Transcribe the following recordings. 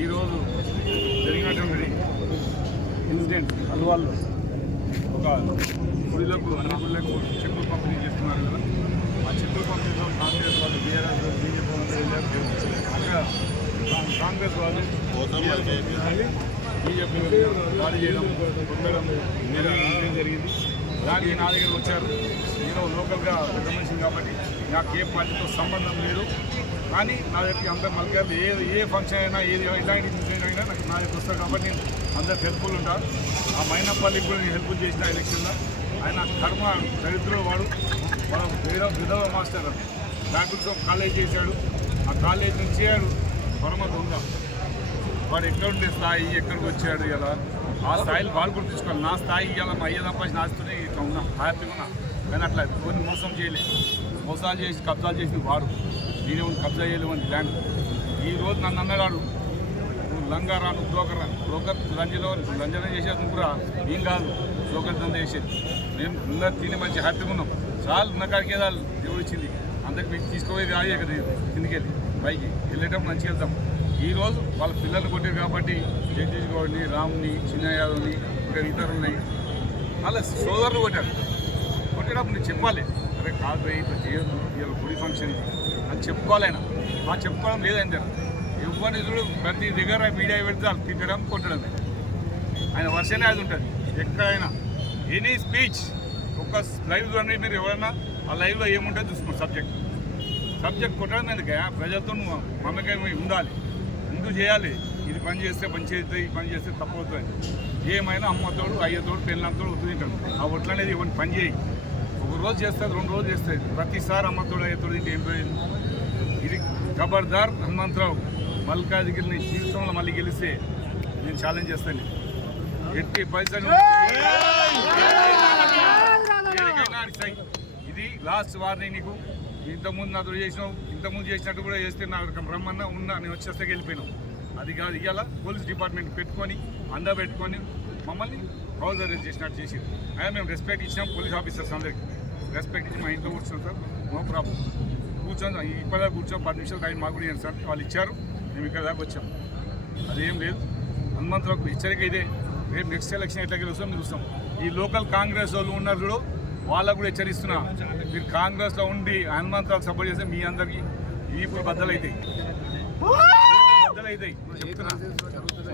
ఈరోజు జరిగినటువంటి ఇన్సిడెంట్ అల్వాల్లో ఒక గుడిలకు అన్ని గుళ్ళకు చెక్కులు పంపిణీ చేస్తున్నారు కదా. ఆ చెక్కుల పంపిణీలో కాంగ్రెస్ వాళ్ళు బీఆర్ఎస్ బీజేపీ వాళ్ళు అక్కడ కాంగ్రెస్ వాళ్ళు బీజేపీ దాడి చేయడం పొందడం జరిగింది. దానికి నా దగ్గర వచ్చారు. నేను లోకల్గా పెద్ద మనిషిని కాబట్టి నాకు ఏ పార్టీతో సంబంధం లేదు. కానీ నా దగ్గర అందరు మళ్ళీ ఏ ఏ ఫంక్షన్ అయినా ఏది ఇలాంటి అయినా నాకు నా దగ్గర వస్తారు కాబట్టి నేను అందరికి హెల్ప్ఫుల్ ఉంటాను ఆ మైనపల్లికి కూడా నేను హెల్ప్ చేసిన ఎలక్షన్లో ఆయన కర్మ చరిత్రలో వాడు. వాళ్ళ విధవ విధవ మాస్టర్ బ్యాంకులతో కాలేజ్ చేశాడు. ఆ కాలేజ్ నుంచి వాడు పరమ దొంగ. వాడు ఎక్కడుండే స్థాయి ఎక్కడికి వచ్చాడు ఇలా ఆ స్థాయిలో వాళ్ళు గుర్తుంచుకోవాలి నా స్థాయి ఇలా మా అయ్యే తప్ప నాస్తూనే ఇట్లా ఉన్నా హ్యాపీగా ఉన్నా. కానీ అట్లా కొన్ని మోసం చేయలేదు మోసాలు చేసి కబ్జాలు చేసిన వాడు. నేనే ఉండి కబ్జా చేయలేవు అని ల్యాండ్. ఈ రోజు నన్ను అన్నగాడు నువ్వు లంగా నువ్వు బ్రోకర్ రా బ్రోకర్ లంజలో లంజన చేసేది కూడా ఏం కాదు బ్రోకర్ దంద చేసేది. మేము అందరు తిని మంచి హ్యాపీగా ఉన్నాం. చాలు ఉన్న కాడికి ఏదాలు దేవుడు ఇచ్చింది. అందరికి మీకు తీసుకుపోయేది రాయే కదా కిందికి వెళ్ళి. పైకి వెళ్ళేటప్పుడు మంచిగా వెళ్తాం. ఈ రోజు వాళ్ళ పిల్లలు కొట్టారు కాబట్టి జగదీష్ గౌడ్ని రామ్ని చిన్న యాదవ్ని ఇంకా ఇతరులని వాళ్ళ సోదరులు కొట్టారు కొట్టేటప్పుడు నేను చెప్పాలి. అరే కాదు ఇట్లా చేయొద్దు ఇవాళ గుడి ఫంక్షన్ అని చెప్పుకోవాలైనా ఆ చెప్పుకోవడం లేదండి ఎవరిని చూడు ప్రతి దగ్గర మీడియా పెడితే వాళ్ళు తిట్టడం కొట్టడం ఆయన వర్షనే అది ఉంటుంది. ఎక్కడైనా ఎనీ స్పీచ్ ఒక లైవ్ చూడండి మీరు ఎవరైనా ఆ లైవ్లో ఏముంటుంది చూసుకోండి సబ్జెక్ట్ సబ్జెక్ట్ కొట్టడం ఎందుకు ప్రజలతో నువ్వు ఉండాలి. ముందు చేయాలి. ఇది పని చేస్తే పని చేస్తే ఈ పని చేస్తే తప్పు అవుతుంది ఏమైనా అమ్మతోడు అయ్యతోడు పెళ్ళంతోడు ఇక్కడ. ఆ ఒట్లు అనేది ఇవన్నీ పని చేయి ఒక రోజు చేస్తుంది రెండు రోజులు చేస్తుంది ప్రతిసారి అమ్మతోడు అయ్యతోడు తింటే ఏం ప్రయోజనం ఇది ఖబర్దార్ హనుమంతరావు. మల్కాజిగిరిని జీవితంలో మళ్ళీ గెలిస్తే నేను ఛాలెంజ్ చేస్తాను. ఎట్టి పైసలు. ఇది లాస్ట్ వార్నింగ్ నీకు. ఇంతకుముందు నాతో చేసినావు ఇంతకుముందు చేసినట్టు కూడా చేస్తే నాకు రమ్మన్నా ఉన్నా నేను వచ్చేస్తే వెళ్ళిపోయినావు అది కాదు ఇవాళ పోలీస్ డిపార్ట్మెంట్ పెట్టుకొని అండ పెట్టుకొని మమ్మల్ని హౌస్ అరెస్ట్ చేసినట్టు చేసి అయినా మేము రెస్పెక్ట్ ఇచ్చాం పోలీస్ ఆఫీసర్స్ అందరికి. రెస్పెక్ట్ ఇచ్చి మా ఇంట్లో కూర్చున్నాం సార్. No problem. కూర్చొని ఇప్పటిదాకా కూర్చొని పది నిమిషాలు టైం మాకు కూడా సార్. వాళ్ళు ఇచ్చారు మేము ఇక్కడ దాకా వచ్చాం. అదేం లేదు. హనుమంతరావుకు హెచ్చరిక ఇదే. రేపు నెక్స్ట్ ఎలక్షన్ ఎట్లా గెలుస్తాం చూస్తాం. ఈ లోకల్ కాంగ్రెస్ వాళ్ళు ఉన్నారు చూడు వాళ్ళకు కూడా హెచ్చరిస్తున్నా. మీరు కాంగ్రెస్లో ఉండి హనుమంతరావు సపోర్ట్ చేస్తే మీ అందరికీ ఈపులు బద్దలైతాయి. బద్దలైతాయి. చెప్తున్నా.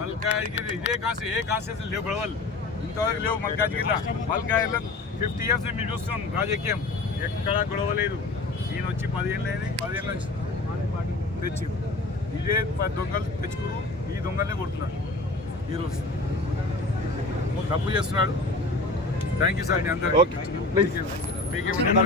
మల్కాజ్గిరి ఇదే కాన్స్టి ఏ కాన్స్టిట్యూషన్ లేవు గొడవలు ఇంతవరకు లేవు మల్కాజ్గిరిలో మల్కాజ్గిరిలో ఫిఫ్టీ ఇయర్స్ మేము చూస్తున్నాం రాజకీయం. ఎక్కడా గొడవ లేదు. నేను వచ్చి పదిహేను అయింది పదిహేను నుంచి తెచ్చి ఇదే ప- దొంగలు తెచ్చుకురు ఈ దొంగలనే కొడుతున్నాడు ఈరోజు. తప్పు చేస్తున్నాడు. థ్యాంక్ యూ సార్ మీ అందరికీ Okay, please. మీకేమన్నా